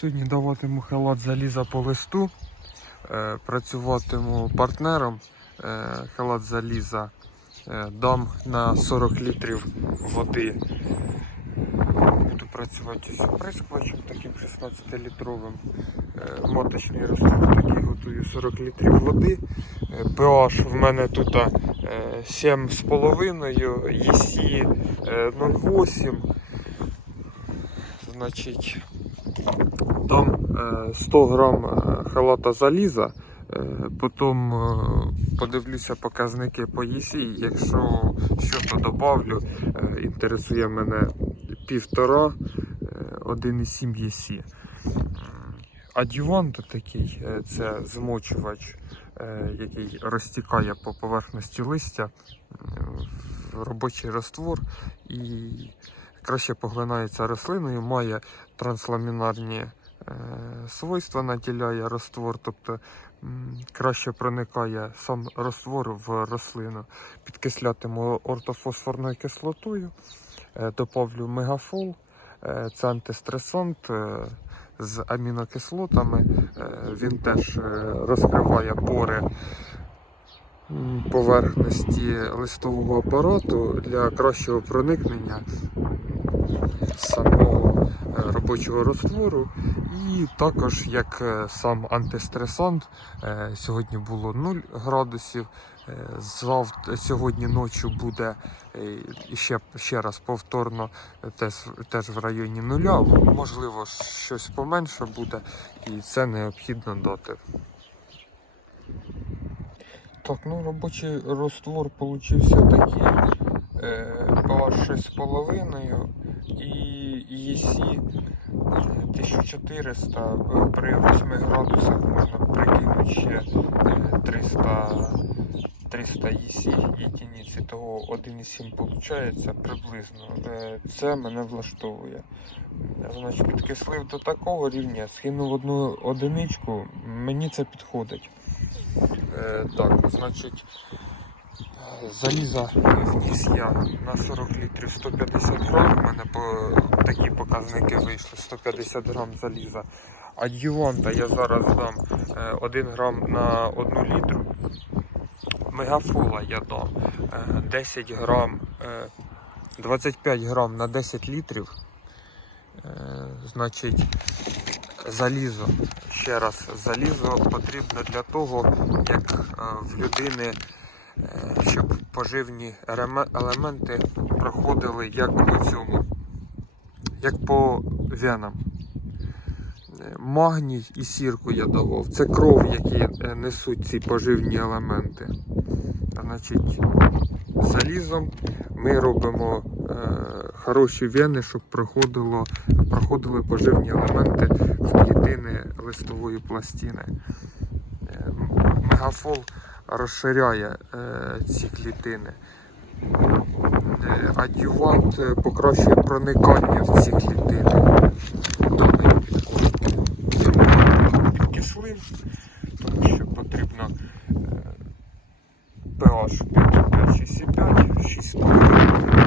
Сьогодні даватиму халат заліза по листу. Е, Працюватиму партнером. Е, Халат заліза е, дам на 40 літрів води. Буду працювати з оприскувачем таким 16-літровим. Е, Моточний розтвор такий готую 40 літрів води. PH в мене тут е, 7,5, ЄСі е, 0,8. Значить, там е, 100 грам е, халата заліза. Е, Потім е, подивлюся показники по ЄСі. Якщо що, то добавлю. Е, Інтересує мене півтора, е, 1,7 єсі. Адювант такий, е, це змочувач, е, який розтікає по поверхності листя е, робочий раствор і краще поглинається рослиною, має трансламінарні е, свойства, наділяє раствор, тобто краще проникає сам раствор в рослину. Підкислятиму ортофосфорною кислотою, е, добавлю мегафол, е, це антистресант. з амінокислотами. Він теж розкриває пори поверхності листового апарату для кращого проникнення самого е, робочого розтвору. І також як е, сам антистресант, е, сьогодні було 0 градусів. Завтра, сьогодні ночі буде ще, ще раз повторно теж, теж в районі нуля. Можливо, щось поменше буде, і це необхідно дати. Так, ну робочий розтвор получився такий. PH 6,5 і ЄСі 1400 при 8 градусах можна прикинути ще е, 300 300 ЄСі єдиниці, того 1,7 виходить приблизно. Е, Це мене влаштовує. Значить, підкислив до такого рівня, скинув одну одиничку, мені це підходить. Е, так, значить, е, заліза вніс я на 40 літрів 150 грам. У мене такі показники вийшли 150 грам заліза. Адюванта я зараз дам е, 1 грам на 1 літру. Мегафола я дам е, 10 грам, е, 25 грам на 10 літрів. Е, Значить, залізо. Ще раз, залізо потрібно для того, як е, в людини, е, щоб поживні елементи проходили як по цьому, як по венам. Магній і сірку я давав. Це кров, які е, несуть ці поживні елементи. Значить, залізом ми робимо е, хороші вени, щоб проходило, проходили поживні елементи в клітини листової пластини. Е, Мегафол розширяє е, ці клітини. Е, адювант е, покращує проникання в ці клітини. Даний підкорм кислин, тому що потрібно pH 5, 5, 6,5, 6,5.